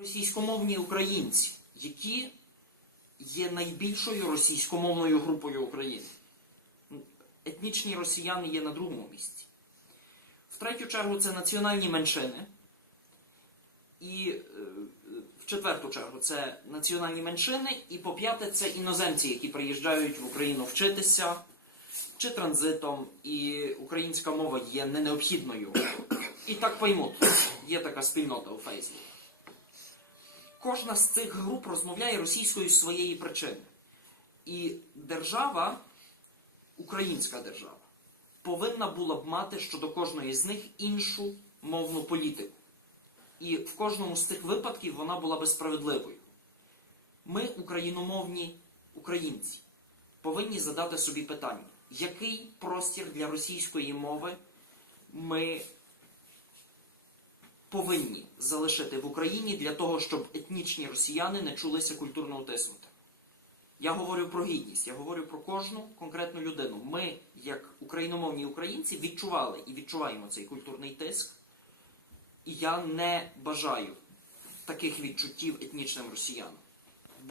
Російськомовні українці, які є найбільшою російськомовною групою України. Етнічні росіяни є на другому місці. В третю чергу це національні меншини. І е, в четверту чергу це національні меншини. І по п'яте це іноземці, які приїжджають в Україну вчитися чи транзитом, і українська мова є не необхідною. І так поймуть, є така спільнота у Фейсбуці. Кожна з цих груп розмовляє російською своєї причини. І держава, українська держава, повинна була б мати щодо кожної з них іншу мовну політику. І в кожному з цих випадків вона була би справедливою. Ми, україномовні українці, повинні задати собі питання, який простір для російської мови ми повинні залишити в Україні для того, щоб етнічні росіяни не чулися культурно утиснути. Я говорю про гідність, я говорю про кожну конкретну людину. Ми, як україномовні українці, відчували і відчуваємо цей культурний тиск. І я не бажаю таких відчуттів етнічним росіянам.